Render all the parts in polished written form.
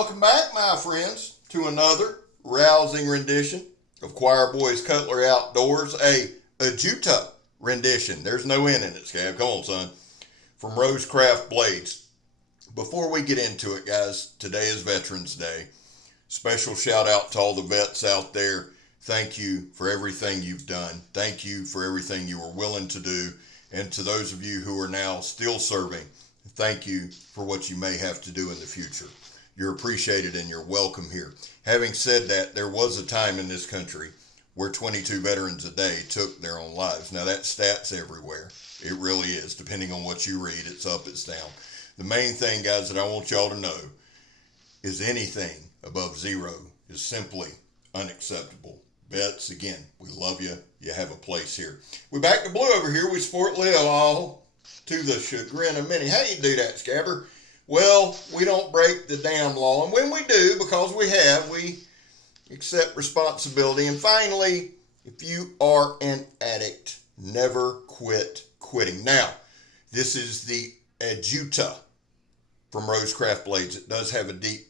welcome back, my friends, to another rousing rendition of Choir Boys Cutlery Outdoors, a Adjuta rendition. There's no N in it, Scab. Come on, son. From Rosecraftblades. Before we get into it, guys, today is Veterans Day. Special shout out to all the vets out there. Thank you for everything you've done. Thank you for everything you were willing to do. And to those of you who are now still serving, thank you for what you may have to do in the future. You're appreciated and you're welcome here. Having said that, there was a time in this country where 22 veterans a day took their own lives. Now that stat's everywhere. It really is. Depending on what you read, it's up, it's down. The main thing, guys, that I want y'all to know is anything above zero is simply unacceptable. Vets, again, we love you. You have a place here. We're back to blue over here. We sport Leo all to the chagrin of many. How you do that, Scabber? Well, we don't break the damn law. And when we do, because we accept responsibility. And finally, if you are an addict, never quit quitting. Now, this is the Adjuta from Rosecraftblades. It does have a deep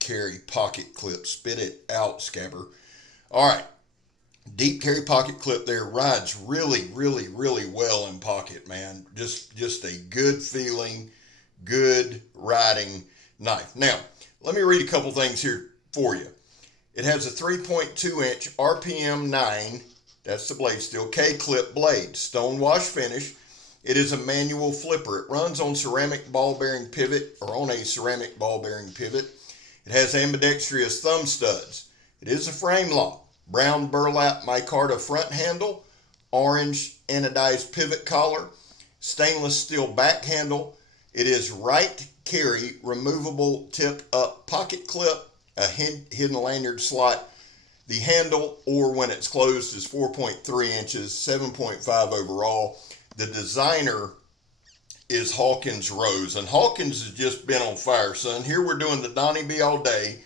carry pocket clip. Spit it out, Scabber. All right. Deep carry pocket clip there. Rides really, really, really well in pocket, man. Just a good feeling, good riding knife. Now, let me read a couple things here for you. It has a 3.2 inch RPM 9, that's the blade steel, K-clip blade, stone wash finish. It is a manual flipper. It runs on ceramic ball bearing pivot or on a ceramic ball bearing pivot. It has ambidextrous thumb studs. It is a frame lock. Brown burlap micarta front handle, orange anodized pivot collar, stainless steel back handle. It is right carry, removable tip up pocket clip, a hidden lanyard slot. The handle, or when it's closed, is 4.3 inches, 7.5 overall. The designer is Hawkins Rose, and Hawkins has just been on fire, son. Here we're doing the Donnie B all day.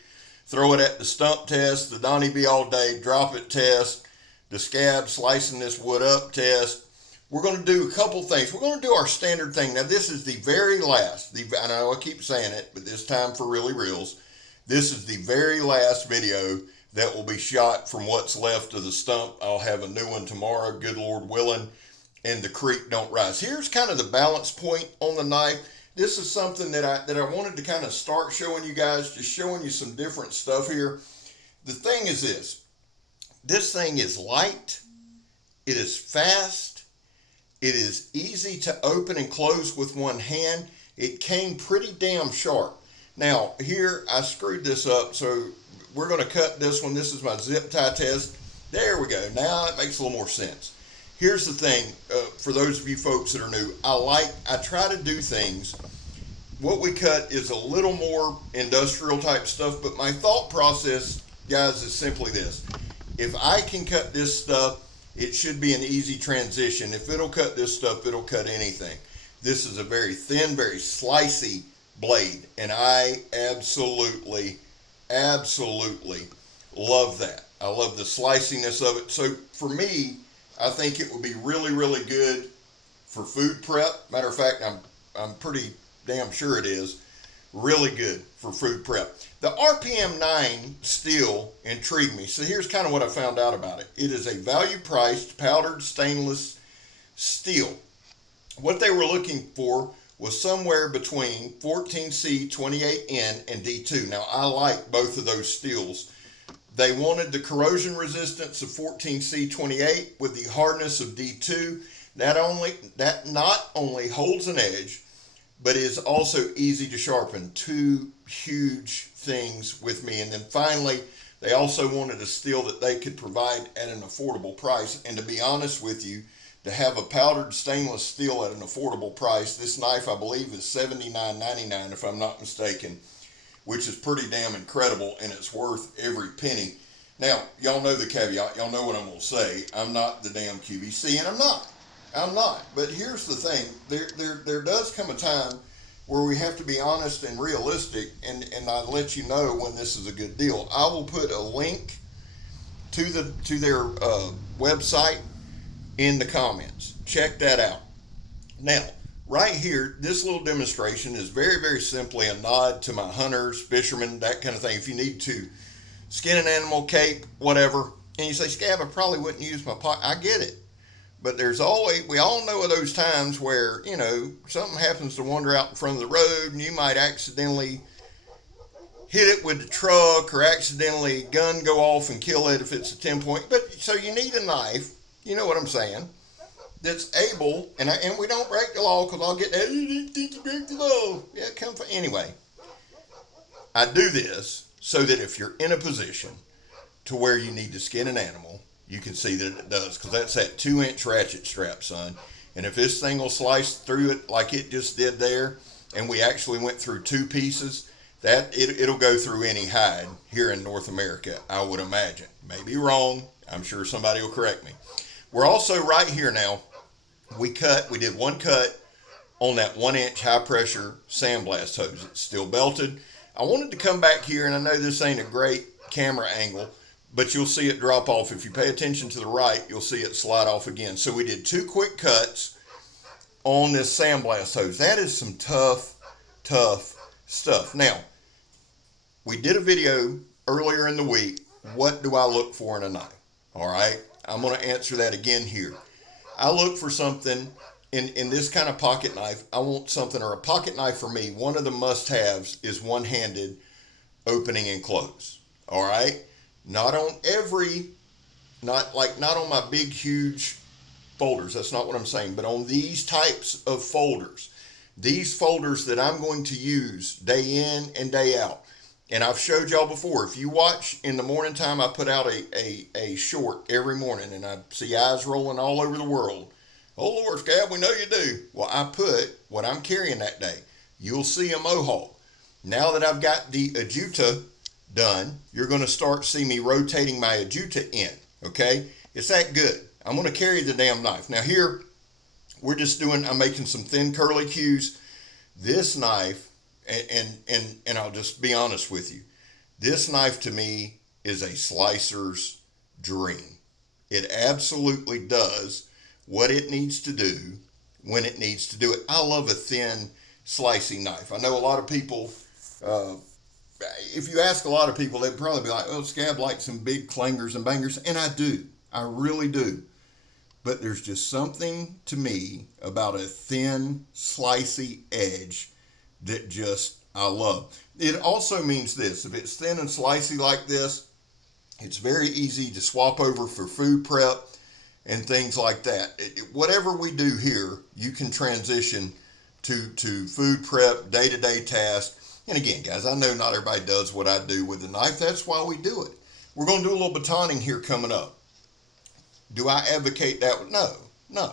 Throw it at the stump test, the Donnie B all day, drop it test, the scab slicing this wood up test. We're going to do a couple things. We're going to do our standard thing. Now, this is the very last, I know I keep saying it, but this time for really reals. This is the very last video that will be shot from what's left of the stump. I'll have a new one tomorrow, good Lord willing, and the creek don't rise. Here's kind of the balance point on the knife. This is something that I wanted to kind of start showing you guys, just showing you some different stuff here. The thing is this thing is light, it is fast, it is easy to open and close with one hand. It came pretty damn sharp. Now here I screwed this up, so we're going to cut this one. This is my zip tie test. There we go. Now it makes a little more sense. Here's the thing, for those of you folks that are new, I try to do things. What we cut is a little more industrial type stuff, but my thought process, guys, is simply this. If I can cut this stuff, it should be an easy transition. If it'll cut this stuff, it'll cut anything. This is a very thin, very slicey blade, and I absolutely love that. I love the sliciness of it. So for me, I think it would be really, really good for food prep. Matter of fact, I'm pretty damn sure it is. Really good for food prep. The RPM 9 steel intrigued me. So here's kind of what I found out about it. It is a value-priced powdered stainless steel. What they were looking for was somewhere between 14C 28N and D2. Now, I like both of those steels. They wanted the corrosion resistance of 14C 28 with the hardness of D2. That not only holds an edge, but is also easy to sharpen. Two huge things with me. And then finally, they also wanted a steel that they could provide at an affordable price. And to be honest with you, to have a powdered stainless steel at an affordable price, this knife I believe is $79.99 if I'm not mistaken, which is pretty damn incredible, and it's worth every penny. Now, y'all know the caveat. Y'all know what I'm going to say. I'm not the damn QVC, and I'm not. But here's the thing. There does come a time where we have to be honest and realistic, and I'll let you know when this is a good deal. I will put a link to their website in the comments. Check that out. Now, right here, this little demonstration is very, very simply a nod to my hunters, fishermen, that kind of thing. If you need to skin an animal, cape, whatever, and you say, Scab, I probably wouldn't use my pot. I get it. But there's always, we all know of those times where, you know, something happens to wander out in front of the road and you might accidentally hit it with the truck or accidentally gun go off and kill it if it's a 10 point. But so you need a knife, you know what I'm saying, that's able, and we don't break the law because I'll get that, you think you break the law. Yeah, come for, anyway. I do this so that if you're in a position to where you need to skin an animal, you can see that it does, because that's that 2-inch ratchet strap, son. And if this thing will slice through it like it just did there, and we actually went through 2 pieces, that it'll go through any hide here in North America, I would imagine. Maybe wrong. I'm sure somebody will correct me. We're also right here now. We did 1 cut on that 1-inch high pressure sandblast hose. It's still belted. I wanted to come back here, and I know this ain't a great camera angle, but you'll see it drop off. If you pay attention to the right, you'll see it slide off again. So we did 2 quick cuts on this sandblast hose. That is some tough stuff. Now, we did a video earlier in the week, what do I look for in a knife? All right, I'm going to answer that again here. I look for something in this kind of pocket knife. I want something, or a pocket knife for me, one of the must-haves is one-handed opening and close. All right? Not on not on my big, huge folders. That's not what I'm saying. But on these types of folders, these folders that I'm going to use day in and day out. And I've showed y'all before, if you watch in the morning time, I put out a short every morning, and I see eyes rolling all over the world. Oh, Lord, Scab, we know you do. Well, I put what I'm carrying that day. You'll see a mohawk. Now that I've got the Adjuta done, you're going to start seeing me rotating my Adjuta in, okay? It's that good. I'm going to carry the damn knife. Now here, I'm making some thin curly cues. This knife, and I'll just be honest with you, this knife to me is a slicer's dream. It absolutely does what it needs to do when it needs to do it. I love a thin slicing knife. I know a lot of people, if you ask a lot of people, they'd probably be like, oh, Scab likes some big clangers and bangers. And I do. I really do. But there's just something to me about a thin, slicey edge that just I love. It also means this. If it's thin and slicey like this, it's very easy to swap over for food prep and things like that. Whatever we do here, you can transition to food prep, day-to-day tasks. And again, guys, I know not everybody does what I do with the knife. That's why we do it. We're going to do a little batoning here coming up. Do I advocate that? No.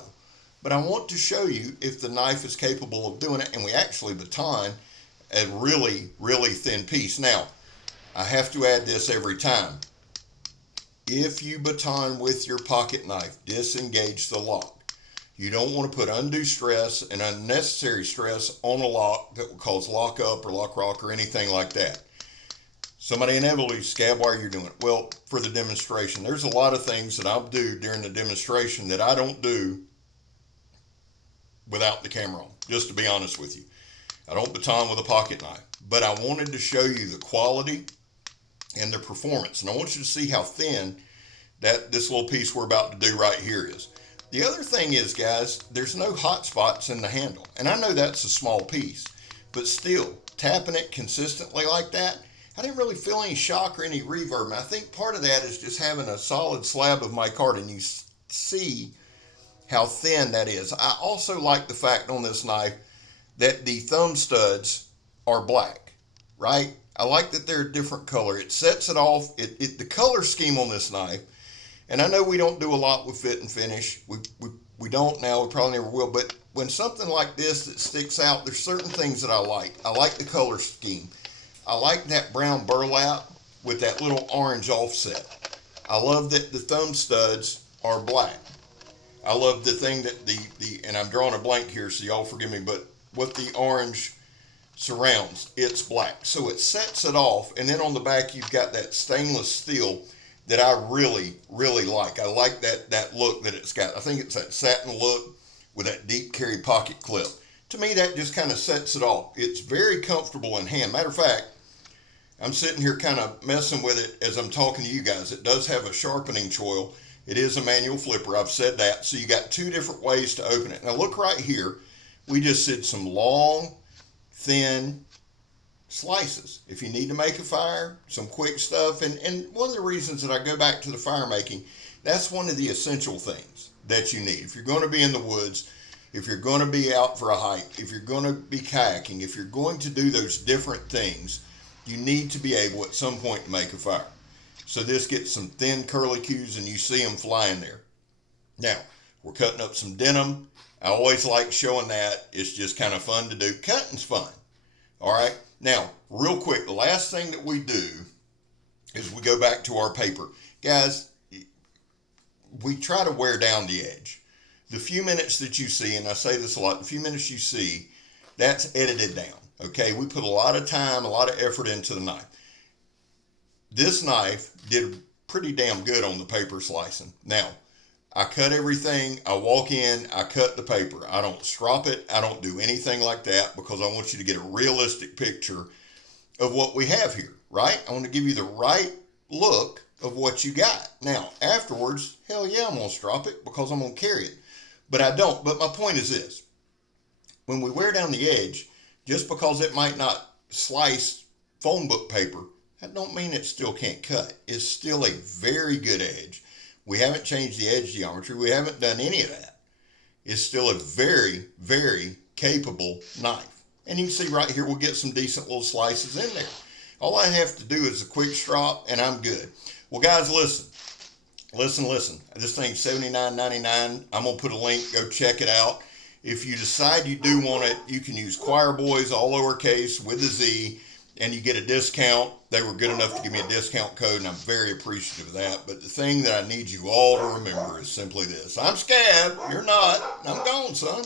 But I want to show you if the knife is capable of doing it, and we actually baton a really, really thin piece. Now, I have to add this every time. If you baton with your pocket knife, disengage the lock. You don't want to put undue stress and unnecessary stress on a lock that will cause lock up or lock rock or anything like that. Somebody inevitably, Scab, why are you doing it? Well, for the demonstration. There's a lot of things that I'll do during the demonstration that I don't do without the camera on, just to be honest with you. I don't baton with a pocket knife, but I wanted to show you the quality and the performance. And I want you to see how thin this little piece we're about to do right here is. The other thing is, guys, there's no hot spots in the handle. And I know that's a small piece, but still, tapping it consistently like that, I didn't really feel any shock or any reverb. And I think part of that is just having a solid slab of micarta, and you see how thin that is. I also like the fact on this knife that the thumb studs are black, right? I like that they're a different color. It sets it off. The color scheme on this knife, and I know we don't do a lot with fit and finish. We don't now. We probably never will. But when something like this that sticks out, there's certain things that I like. I like the color scheme. I like that brown burlap with that little orange offset. I love that the thumb studs are black. I love the thing that and I'm drawing a blank here, so y'all forgive me, but what the orange surrounds, it's black. So it sets it off, and then on the back you've got that stainless steel that I really, really like. I like that look that it's got. I think it's that satin look with that deep carry pocket clip. to me, that just kind of sets it off. It's very comfortable in hand. Matter of fact, I'm sitting here kind of messing with it as I'm talking to you guys. It does have a sharpening choil. It is a manual flipper. I've said that. So you got two different ways to open it. Now look right here. We just did some long, thin slices. If you need to make a fire, some quick stuff. And one of the reasons that I go back to the fire making, that's one of the essential things that you need. If you're going to be in the woods, if you're going to be out for a hike, if you're going to be kayaking, if you're going to do those different things, you need to be able at some point to make a fire. So this gets some thin curlicues and you see them flying there. Now, we're cutting up some denim. I always like showing that. It's just kind of fun to do. Cutting's fun. All right. Now, real quick, the last thing that we do is we go back to our paper. Guys, we try to wear down the edge. The few minutes that you see, and I say this a lot, the few minutes you see, that's edited down. Okay, we put a lot of time, a lot of effort into the knife. This knife did pretty damn good on the paper slicing. Now, I cut everything, I walk in, I cut the paper. I don't strop it, I don't do anything like that because I want you to get a realistic picture of what we have here, right? I want to give you the right look of what you got. Now, afterwards, hell yeah, I'm going to strop it because I'm going to carry it. But I don't. But my point is this. When we wear down the edge, just because it might not slice phone book paper, that don't mean it still can't cut. It's still a very good edge. We haven't changed the edge geometry. We haven't done any of that. It's still a very, very capable knife. And you can see right here, we'll get some decent little slices in there. All I have to do is a quick strop and I'm good. Well, guys, listen. Listen. This thing's $79.99. I'm going to put a link. Go check it out. If you decide you do want it, you can use Choir Boys, all lowercase, with a Z, and you get a discount. They were good enough to give me a discount code, and I'm very appreciative of that. But the thing that I need you all to remember is simply this. I'm Scab. You're not. I'm gone, son.